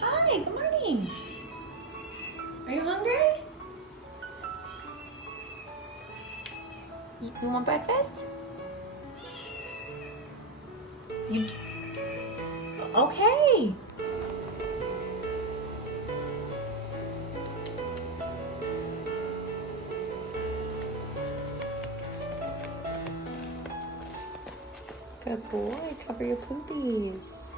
Hi, good morning. Are you hungry? You want breakfast? You okay? Good boy. Cover your poopies.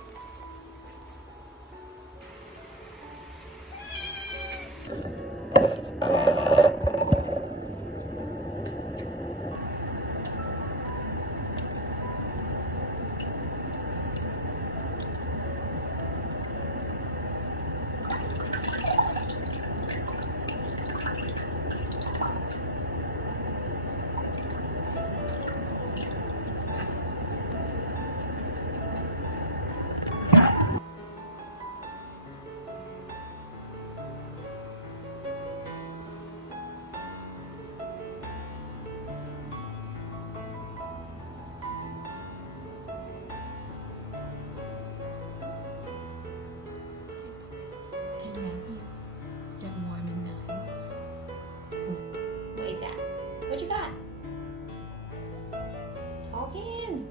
Is it warm and nice? What is that? What you got? Talk in.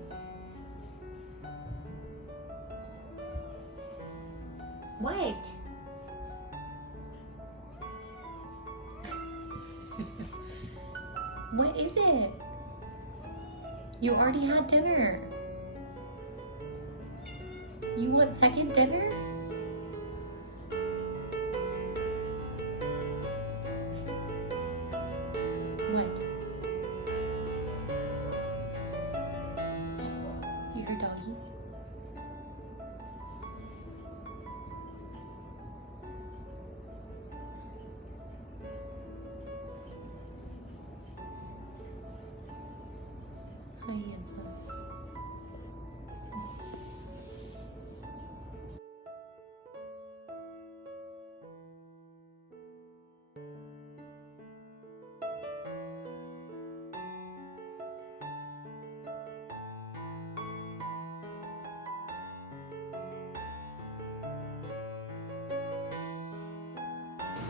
What? What is it? You already had dinner. You want second dinner? What? You heard doggy? Hi, handsome.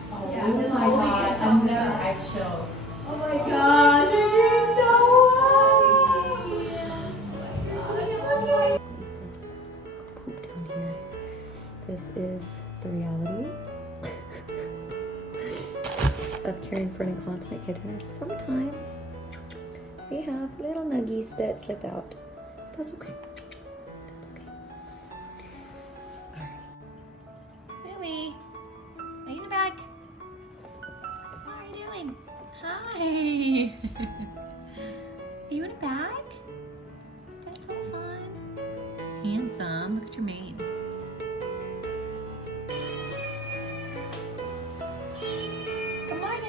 Oh my god, I'm never had chills. Oh my gosh, you're doing so well. Poop down here. This is the reality of caring for an incontinent kitten. Sometimes we have little nuggies that slip out. That's okay. That's okay. Alright. Louie, are you in the back? What are you doing? Hi. Are you in the back? That's so fun. Handsome. Look at your mane. Good morning.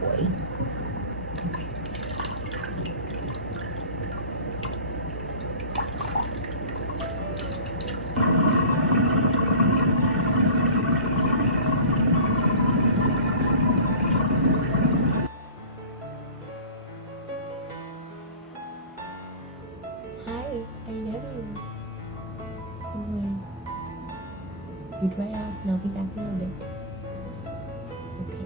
Boy. Hi, I love you. You dry off and I'll be back in a little bit. Okay.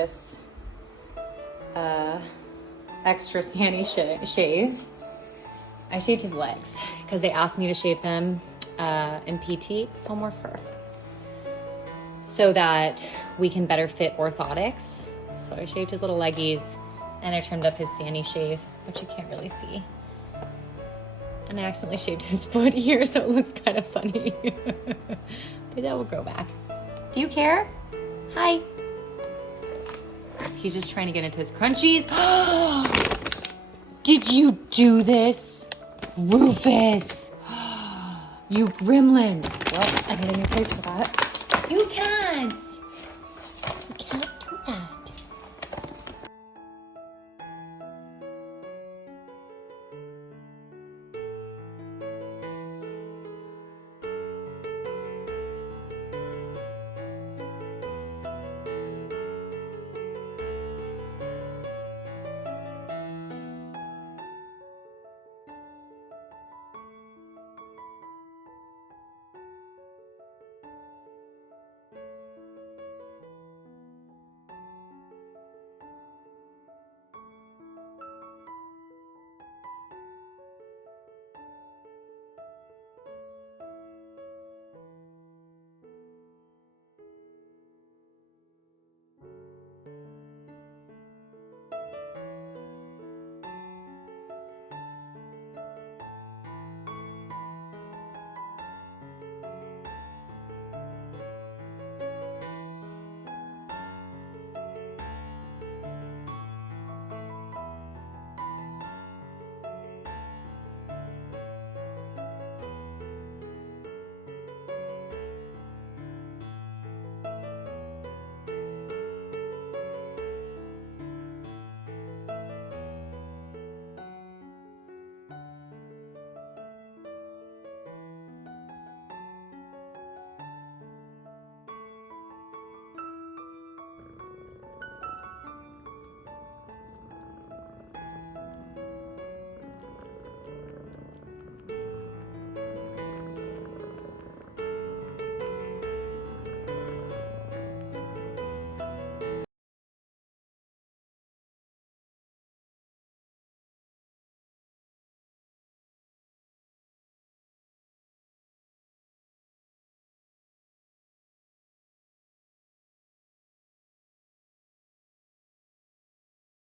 this extra Sandy shave. I shaved his legs because they asked me to shave them in PT, no more fur, so that we can better fit orthotics. So I shaved his little leggies and I trimmed up his Sandy shave, which you can't really see. And I accidentally shaved his foot here, so it looks kind of funny. But that will grow back. Do you care? Hi. He's just trying to get into his crunchies. Did you do this? Rufus. You gremlin. Well, I need a new place for that. You can't.